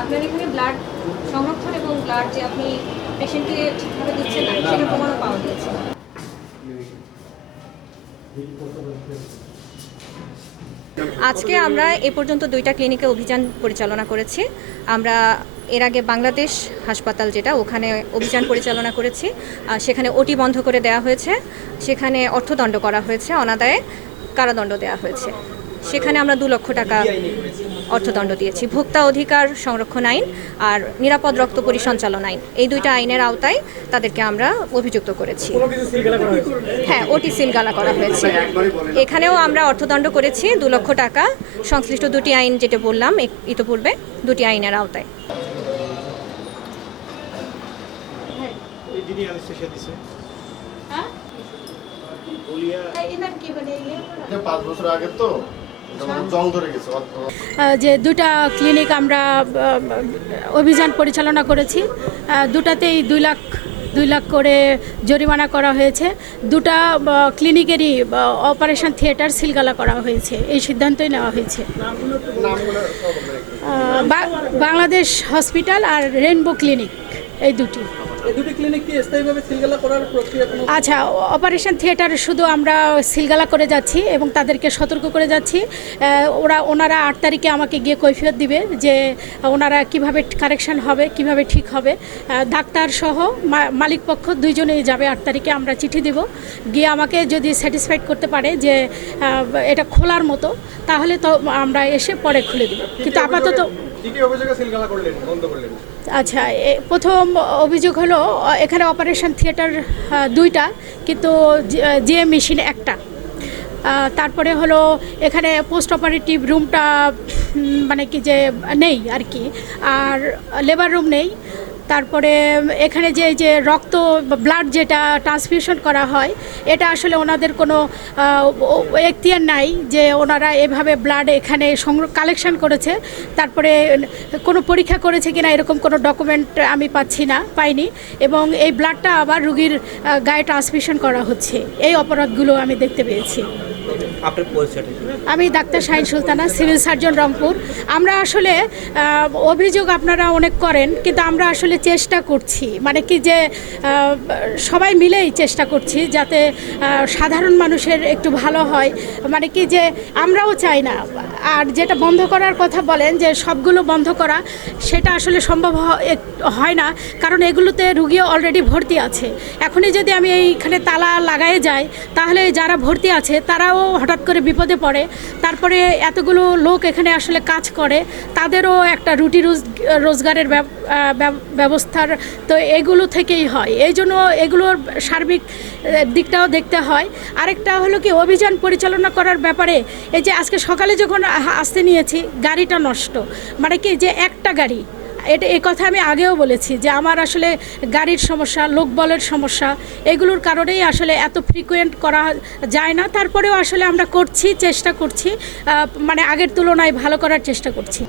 আপনার এখানে ব্লাড সংরক্ষণ এবং ব্লাড যে আপনি পেশেন্টকে ঠিকভাবে দিচ্ছেন না, সেটা প্রমাণও পাওয়া গিয়েছে। আজকে আমরা এ পর্যন্ত দুইটা ক্লিনিকে অভিযান পরিচালনা করেছি। আমরা এর আগে বাংলাদেশ হাসপাতাল যেটা, ওখানে অভিযান পরিচালনা করেছি। সেখানে ওটি বন্ধ করে দেওয়া হয়েছে। সেখানে অর্থদণ্ড করা হয়েছে, অনাদায়ে কারাদণ্ড দেওয়া হয়েছে। সেখানে আমরা দু লক্ষ টাকা অর্থদণ্ড দিয়েছি। ভোক্তা অধিকার সংরক্ষণ আইন আর নিরাপদ রক্ত পরিসঞ্চালন আইন। এই দুইটা আইনের আওতায় তাদেরকে আমরা অভিযুক্ত করেছি। হ্যাঁ ওটি সিলগালা করা হয়েছে। এখানেও আমরা অর্থদণ্ড করেছি দু লক্ষ টাকা। সংশ্লিষ্ট দুটি আইন যেটা বললাম ইতোপূর্বে দুটি আইনের আওতায়। অ্যানেস্থেশিয়া দিছে। এটা পাঁচ বছর আগে তো। মানে যে দুটা ক্লিনিক আমরা অভিযান পরিচালনা করেছি। দুটাতেই দুই লাখ দুই লাখ করে জরিমানা করা হয়েছে। দুটা ক্লিনিকেরই অপারেশন থিয়েটার সিলগালা করা হয়েছে। এই সিদ্ধান্তই নেওয়া হয়েছে। বাংলাদেশ হসপিটাল আর রেনবো ক্লিনিক এই দুটি। এই দুটি ক্লিনিক কি স্থায়ীভাবে সিলগালা করার আচ্ছা অপারেশন থিয়েটারে শুধু আমরা সিলগালা করে যাচ্ছি এবং তাদেরকে সতর্ক করে যাচ্ছি। ওরা ওনারা আট তারিখে আমাকে গিয়ে কৈফিয়ত দিবে যে ওনারা কীভাবে কারেকশন হবে কীভাবে ঠিক হবে। ডাক্তার সহ মালিক পক্ষ দুইজনেই যাবে আট তারিখে আমরা চিঠি দিব। গিয়ে আমাকে যদি স্যাটিসফাইড করতে পারে যে এটা খোলার মতো তাহলে তো আমরা এসে পরে খুলে দেব। কিন্তু আপাতত আচ্ছা প্রথম অভিযোগ হলো এখানে অপারেশন থিয়েটার দুইটা, কিন্তু যে মেশিন একটা। তারপরে হলো, এখানে পোস্ট অপারেটিভ রুমটা মানে কি যে, নেই আর কি। আর লেবার রুম নেই। তারপরে এখানে যে যে রক্ত ব্লাড যেটা ট্রান্সফিউশন করা হয়, এটা আসলে ওনাদের কোনো এখতিয়ার নাই যে ওনারা এভাবে ব্লাড এখানে কালেকশন করেছে। তারপরে কোনো পরীক্ষা করেছে কিনা এরকম কোনো ডকুমেন্ট আমি পাচ্ছি না, পাইনি। এবং এই ব্লাডটা আবার রুগীর গায়ে ট্রান্সমিশন করা হচ্ছে। এই অপরাধগুলো আমি দেখতে পেয়েছি। আপনার পরিচয়টা আমি doctor Shahin Sultana, civil surgeon Rangpur. আমরা আসলে অভিযোগ আপনারা অনেক করেন, কিন্তু আমরা আসলে চেষ্টা করছি। মানে কি যে সবাই মিলেই চেষ্টা করছি যাতে সাধারণ মানুষের একটু ভালো হয়। মানে কি যে, আমরাও চাই না। আর যেটা বন্ধ করার কথা বলেন, যে সবগুলো বন্ধ করা, সেটা আসলে সম্ভব হয় না। কারণ এগুলোতে রুগীও অলরেডি ভর্তি আছে। এখনই যদি আমি এইখানে তালা লাগায়ে যাই, তাহলে যারা ভর্তি আছে, তারাও হঠাৎ করে বিপদে পড়ে, তারপরে এতগুলো লোক এখানে আসলে কাজ করে, তাদেরও একটা রুটি রোজ, রোজগারের ব্যবস্থার তো এগুলো থেকেই হয়। এই জন্য এগুলোর সার্বিক দিকটাও দেখতে হয়। আরেকটা হলো কি, অভিযান পরিচালনা করার ব্যাপারে, এই যে আজকে সকালে যখন আসতে নিয়েছি, গাড়িটা নষ্ট। মানে কি, যে একটা গাড়ি এটা এই কথা আমি আগেও বলেছি যে আমার আসলে গাড়ির সমস্যা লোকবলের সমস্যা, এগুলোর কারণেই আসলে এত ফ্রিকুয়েন্ট করা যায় না। তারপরেও আসলে আমরা করছি, চেষ্টা করছি মানে আগের তুলনায় ভালো করার চেষ্টা করছি।